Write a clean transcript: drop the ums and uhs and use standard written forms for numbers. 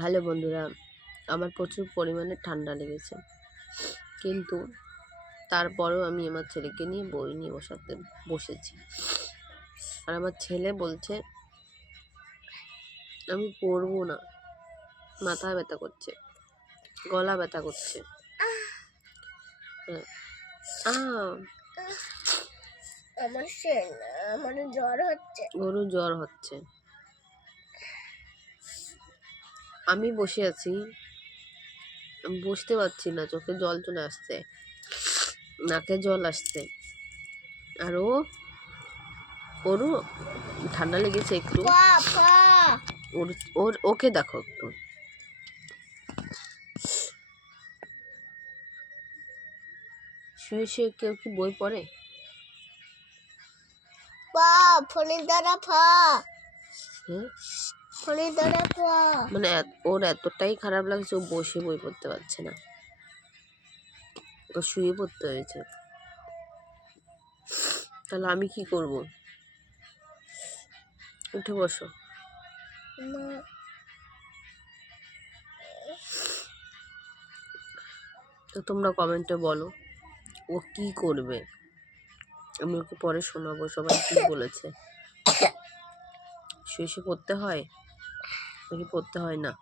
Hello বন্ধুরা, আমার প্রচুর পরিমাণে ঠান্ডা লেগেছে, কিন্তু তারপরেও আমি আমার ছেলেকে নিয়ে বই নিয়ে বসেছি। আর আমার ছেলে বলছে আমি পড়বো না, মাথা ব্যথা করছে, গলা ব্যথা করছে। আমার জ্বর হচ্ছে। আমি বসে আছি, আমি বসতে পারছি না, চোখে জল চলে আসছে, নাকে জল আসছে। আর ওরও ঠান্ডা লেগেছে একটু। ওকে দেখো একটু। শুয়ে শুয়ে কেউ কি বই পড়ে? ফোনের দ্বারা মানে ওর এতটাই খারাপ লাগছে, ও বসে বই পড়তে পারছে না, ও শুয়ে পড়তে হয়েছে। তাহলে আমি কি করব? উঠে বসো। তো তোমরা কমেন্টে বলো ও কি করবে, আমি ওকে পরে শোনাবো সবাই কি বলেছে। শুয়ে শুয়ে পড়তে হয় নাকি পড়তে হয় না?